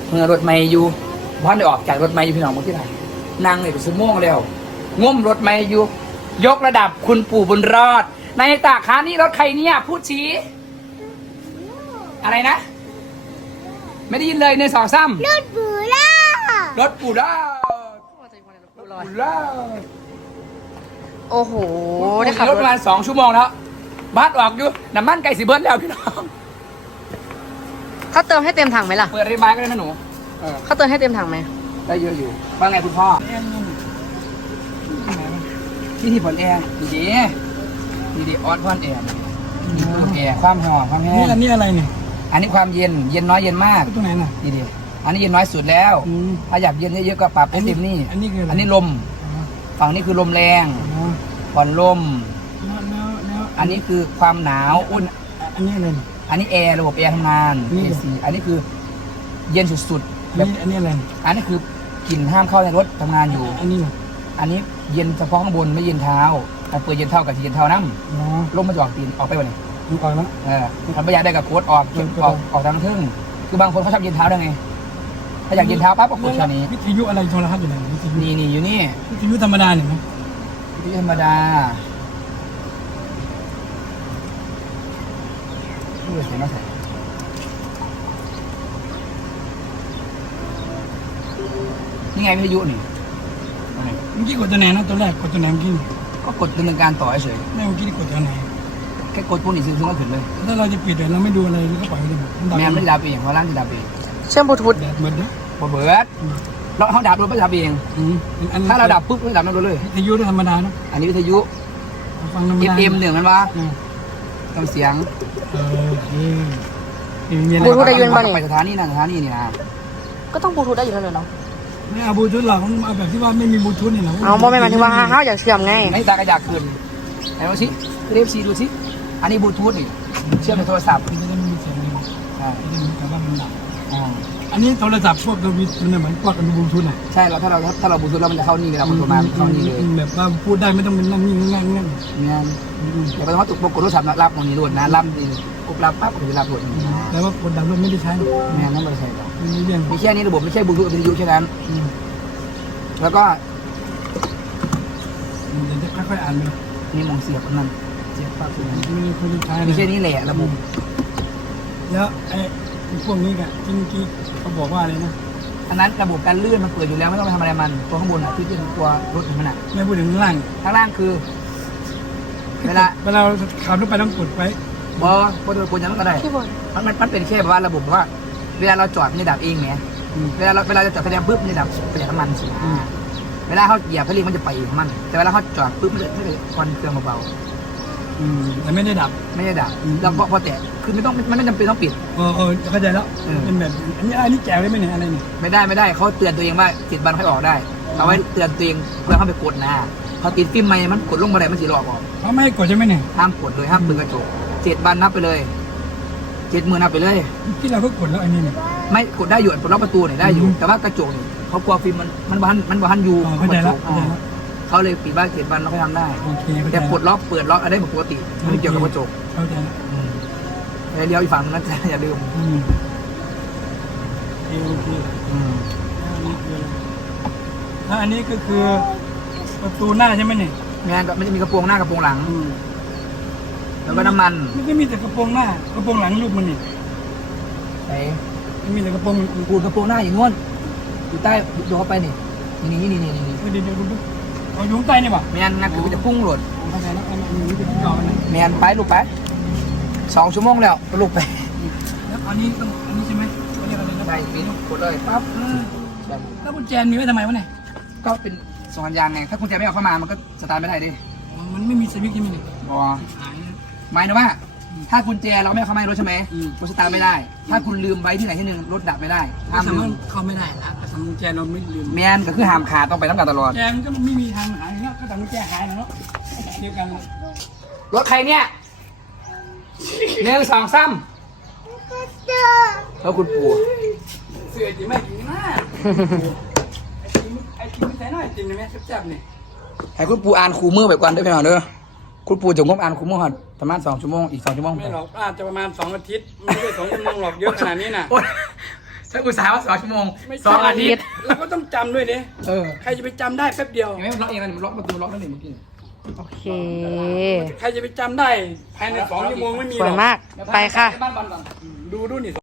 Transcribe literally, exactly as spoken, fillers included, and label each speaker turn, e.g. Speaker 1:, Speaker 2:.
Speaker 1: เมื่อรถไม่อยู่บ้านได้ออกจากรถไม่อยู่พี่น้องเมื่อที่ไหนนั่งเลยไปซื้อม่วงแล้วง่มรถไม่อยู่ยกระดับคุณปู่บุญรอดในตาขานี่รถใครเนี่ยพูดชี้อะไรนะไม่ได้ยินเลยในสองซ้ำ
Speaker 2: รถบูล่าร
Speaker 1: ถปู่รอดปู่รอด
Speaker 3: โอ้โหได้ขับ
Speaker 1: ร
Speaker 3: ร
Speaker 1: ถ
Speaker 3: ถ
Speaker 1: ประมาณสองชั่วโมงแล้วบ้านออกอยู่น้ำมันไก่สีเบิร์ดแล้วพี่น้อง
Speaker 3: เขาเติมให้เต็มถังไหมล่ะ
Speaker 1: เปิดรีบายก็ได้นะหนูเออ
Speaker 3: เขาเติมให้เต็มถังไหม
Speaker 1: ได้เยอะอยู่ว่าไงคุณพ่อที่ที่ผลแอร์ดีดีดีดีออดพอนแอร์นี่ตู้แอร์ความหอมความแห้
Speaker 4: นี่
Speaker 1: ง
Speaker 4: อันนี้อะไรเนี่ย
Speaker 1: อันนี้ความเย็นเย็นน้อยเย็นมาก
Speaker 4: ตัวไหนน่ะ
Speaker 1: ดีดีอันนี้เย็นน้อยสุดแล้ว
Speaker 4: อืม
Speaker 1: ถ้าอยากเย็นเยอะๆก็ปรับให้เต็มนี่
Speaker 4: อันนี้คืออะไร
Speaker 1: อันนี้ลม
Speaker 4: อ๋อ
Speaker 1: ฝั่งนี้คือลมแรง
Speaker 4: อ๋อ
Speaker 1: ผ่อนลม
Speaker 4: แล้วแล้วแล้ว
Speaker 1: อันนี้คือความหนาวอุ่น
Speaker 4: อันนี้อะไรเนี่ย
Speaker 1: อันนี้แอร์ระบบแอร์ทำงาน
Speaker 4: นี่
Speaker 1: เอ ซีอันนี้คือเย็นสุดๆ
Speaker 4: อั
Speaker 1: แบ
Speaker 4: น
Speaker 1: บ
Speaker 4: นี้อันนี้อะไรเนี่ย
Speaker 1: อันนี้คือกลิ่นห้ามเข้าในรถทำงานอยู่
Speaker 4: อันนี้เหรอ
Speaker 1: อันนี้เย็นเฉพาะข้างบนไม่เย็นเท้าแต่เปิดเย็นเท้ากับที่เย็นเท้าน้
Speaker 4: อ๋อ
Speaker 1: ำลมมันจะออกตีนออกไปวันนี้
Speaker 4: ดูก่อนแล้ว
Speaker 1: เออทำประหยัดได้กับโค้ดออกออกออกทางทึ่งคือบางคนเขาชอบเย็นเท้าได้ไง ถ้าอยากเย็นเท้าปั๊บก็กดตัวนี้
Speaker 4: วิทยุอะไรโทรทัศน์อยู่ไหนวิทยุ
Speaker 1: นี่นี่อยู่นี่
Speaker 4: วิทยุธรรมดาเนี่ยนะ
Speaker 1: ที่ธรรมดาดูเสียงน่าใส่นี่ไงวิทยุนี่
Speaker 4: เมื่อกี้กดตัวไหนนะตัวแรกกดตัวไหนเมื่อกี้
Speaker 1: ก็กดดำเนินการต่อเฉย
Speaker 4: ไม่เมื่อกี้กดตัวไหน
Speaker 1: แค่กดพวกนี้ซึ่งก็ถึงเลย
Speaker 4: ถ้าเราจะปิดเดี๋ยวเราไม่ดูอะไรเราก็ปล่อยไปเลย
Speaker 1: แมนไม่ได้ดับเองเพราะร้านที่ดับเอง
Speaker 3: เชื่อมบลูทูธ
Speaker 4: แดดหมดด้วย
Speaker 1: บ่เบิดเราเขาดับรถไม่ดับเอง
Speaker 4: อืมอัน
Speaker 1: ถ้าเราดับปุ๊บไม่ดับนั่นรถเลย
Speaker 4: วิทยุธรรมดานะ
Speaker 1: อันนี้วิทยุ
Speaker 4: ฟังธรรม
Speaker 1: เอ็
Speaker 4: ดาม
Speaker 1: เอ็มหนึ่งมันวะ
Speaker 4: อืม
Speaker 1: ต้องเสียง
Speaker 4: เออโอเคมีอะไร
Speaker 3: บลูทูธได้ยินป่ะ
Speaker 1: ไป
Speaker 3: นี่
Speaker 1: สถานีนั่นสถานีนี่นะ
Speaker 3: ก็ต้องบลูทูธได้อยู่แล้วเนาะ
Speaker 4: ไม่เอาบลูทูธหรอกเอาแบบที่ว่าไม่มีบลูทูธนี่หรอ
Speaker 3: เอาบ่แม่นหมายถึงว่าเขาอยากเชื่อมไง
Speaker 1: ไม่ตากระยากคืนไหนดูสิเรียบซีดูสิอันนี้บลูทูธนี่เชื่อมในโทรศัพท์
Speaker 4: มันจะได้ไม่มีเสียงเลย
Speaker 1: ใช่
Speaker 4: จะได้มีแต่ว่ามันดับ
Speaker 1: อ่า
Speaker 4: อันนี้โทรศัพท์พวกตัววิทมันเหมือนพวกกันบลูทูธอ่ะ
Speaker 1: ใช่เราถ้าเราถ้าเราบลูทูธแล้วมันจะเข้านี่เวลาคนโทรมามันเข้านี่เลย
Speaker 4: แบบว่าพูดได้ไม่ต้องเป็นนั่งนิ่งง่ายง่าย
Speaker 1: เนี่ยเดี๋ยวไปต้องตุกปกกดโทรศัพท์รับตรงนี้รวดนะรับนี่กดรับปั๊บก็จะรับรวด
Speaker 4: แต่ว่าคนดับรถไม่ได้ใช้
Speaker 1: แม่นั่นไม่ใช่หรอก
Speaker 4: มันมีเรื่อง
Speaker 1: มีแค่นี้ระบบไม่ใช่บลูทูธวิทยุแค่นั้น
Speaker 4: อืม
Speaker 1: แล้วก็
Speaker 4: เดี๋ยวจะค่อยๆอ่านไป
Speaker 1: นี่มองเสียบนั่นเสียบปั๊บเสียบ
Speaker 4: ไม่ได้คนที่ใช้เล
Speaker 1: มี
Speaker 4: ย
Speaker 1: แค่นี้แหละระบบ
Speaker 4: แล้วไอ้พวกนี้กะที่เมื่อกี้เขาบอกว่าอะไรนะ
Speaker 1: อันนั้นระบบการเลื่อนมันเปิดอยู่แล้วไม่ต้องไปทำอะไรมันตัวข้างบนอ่ะที่เป็นตัวรถมันอ่ะ
Speaker 4: ไม่พูดถึงข้างล่าง
Speaker 1: ข้างล่างคือ เวลา
Speaker 4: เวลาขับรถไปต้องกดไว้
Speaker 1: บอบอตัวกดยังก็ได้
Speaker 3: ที่บน
Speaker 1: มันมันมันเป็นแค่แบบว่าระบบว่า เวลาเราจอดมันจะดับเองไง
Speaker 4: อืม
Speaker 1: เวลาเราเวลาเราจอดไฟแดงปุ๊บมันจะดับประหยัดน้ำมันสิ
Speaker 4: อืม
Speaker 1: เวลาเขาเหยียบไฟเร่งมันจะไปเองของมัน แต่เวลาเขาจอดปุ๊บมันจะไม่ได้ควันเครื่องเบา
Speaker 4: อืมแต่ไม่ได้ดับ
Speaker 1: ๆไม่ได้ดับ
Speaker 4: อืม
Speaker 1: แล้วพอพอแตะคือไม่ต้องมันไม่จำเป็นต้องปิด
Speaker 4: เออเออเข้าใจแล้ว
Speaker 1: เออ
Speaker 4: เป็นแบบอันนี้อันนี้แจวได้ไหมเนี่ยอะไรเนี่ย
Speaker 1: ไม่ได้ไม่ได้เขาเตือนตัวเองว่าติดบันค่อยออกได้เอาไว้เตือนตัวเองเพื่อเข้าไปกดนะพอติดฟิล์มใหม่มันกดลงมาได้มันสีหลอกออก
Speaker 4: เขาไม่ให้กดใช่ไหมเนี่ย
Speaker 1: ห้ามกดเลยห้ามเปิดกระจกเจ็ดบันนับไปเลยเจ็ดหมื่นนับไปเลย
Speaker 4: ที่เราก็กดแล้วอันนี้เนี่ย
Speaker 1: ไม่กดได้อยู่ปลดล็อกประตูเนี่ยได้อยู่
Speaker 4: อืม
Speaker 1: แต่ว่ากระจกนี่เขากลัวฟิล์มมันมันบ้านมันบ้านอยู่
Speaker 4: อ๋อเข้าใจแล้ว
Speaker 1: กระจก
Speaker 4: เข้าใจแล้ว
Speaker 1: เขาเลยปิดบ้านเจ็ดบันเราค่อยทำได้
Speaker 4: โอเคเข้าใจ
Speaker 1: แต่
Speaker 4: แล้ว
Speaker 1: ปลดล็อกเปิดล็อกอะไรปกติไม่เกี่ยวกับกระจก
Speaker 4: เข้าใจแล้ว
Speaker 1: อืมแต่เลี้ยวอีกฝั่งนึงนะ อย่าลืม
Speaker 4: อืมโอเคโอเค
Speaker 1: อืม
Speaker 4: แล้วอันนี้ก็คือประตูหน้าใช่ไหมเนี่ย
Speaker 1: แม่นก็มันจะมีกระโปรงหน้ากระโปรงหลัง
Speaker 4: อืม
Speaker 1: แล้วก็น้ำมัน
Speaker 4: มันก็มีแต่กระโปรงหน้ากระโปรงหลังรูปมันนี่
Speaker 1: ไอ้
Speaker 4: มันมีแต่กระโปรง
Speaker 1: ปูนกระโปรงหน้าอย่างง้นอยู่ใต้ดูเข้าไปนี่นี่นี่นี่นี่นี่
Speaker 4: เดี๋ยวเดี๋ยวดูเอาอยู่ข้างใต้นี่ป่ะ
Speaker 1: แมนงั้นคือมันจะพุ่งหลด
Speaker 4: เข้าใจแล้วอันนี้เป็นที่จอมันนะ
Speaker 1: แมนไปลูกไปสองชั่วโมงแล้วลูกไป
Speaker 4: แล้วอันนี้ต้องอันนี้ใช่ไหมเขาเรียกอะไรนะ
Speaker 1: ได้ปิดกดเลยปั๊บ
Speaker 4: แล้วกุญแจมีไว้ทำไมวะเนี่ย
Speaker 1: ก็เป็นสองสัญญาณไงถ้าคุณแจไม่เอาเข้ามามันก็สตาร์ทไม่ได้ดิ
Speaker 4: อ๋อมันไม่มีสวิตช์ใช่ไหมเนี่ย
Speaker 1: บอ
Speaker 4: หายนะ
Speaker 1: หมายถึงว่า ถ้ากุญแจเราไม่เอาเข้ามาในรถใช่ไหม
Speaker 4: อืม
Speaker 1: รถสตาร์ทไม่ได้ ถ้าคุณลืมไว้ที่ไหนที่หนึ่งรถดับไม่ได้
Speaker 4: ถ้า
Speaker 1: ห้าม
Speaker 4: สม
Speaker 1: ลื
Speaker 4: ม
Speaker 1: ม
Speaker 4: ติเข้าไม่ได้นะแต่สมมติกุญแจเราไม่ลืม
Speaker 1: แมนก็คือห้ามขาดต้องไปตั้งแต่ตลอด
Speaker 4: กุญแจมันก็ไม่มีทางหายแล้วก็แต่กุญแจหายแล้วเนาะเดียวกัน
Speaker 1: รถใครเนี่ยหนึ่งสองสาม
Speaker 2: เจอ
Speaker 1: แล้วคุณปู่
Speaker 4: เสือจีไม่กินนะไอจีไอจีไม่ใช่น้อยจริงเลยไหมแซ่บๆเนี่ย
Speaker 1: ให้คุณปู่อ่านคู่มือไปก่อนด้วยพี่น้องเด้อคุณปู่จะงบอ่านคู่มือหอดประมาณสองชั่วโมงอีกสองชั่วโมง
Speaker 4: ไม่หรอกอาจจะประมาณสองอาทิตย์ไม่ได้สองชั่วโมงหรอกเยอะขนาดนี้น่ะ
Speaker 1: โอ๊ยฉันอุตส่าห์ว่าสองชั่วโมง
Speaker 4: ไม่
Speaker 1: สองอาทิตย์
Speaker 4: เราก็ต้องจำด้วยเนี่ย
Speaker 1: เออ
Speaker 4: ใครจะไปจำได้แป๊บเดียว
Speaker 1: เห็นไหมมันล็อกเองนะมันล็อกประตูล็อกนั่นเองเมื่อกี้
Speaker 3: โอเค
Speaker 4: ใครจะไปจำได้ภายในสองชั่วโมงไม่มี
Speaker 3: ส
Speaker 4: ห
Speaker 3: ว
Speaker 4: ร
Speaker 3: ย
Speaker 4: อก
Speaker 3: มาก ไปค่ะ
Speaker 1: บ้านบอลก่อน
Speaker 4: ดูดูนี่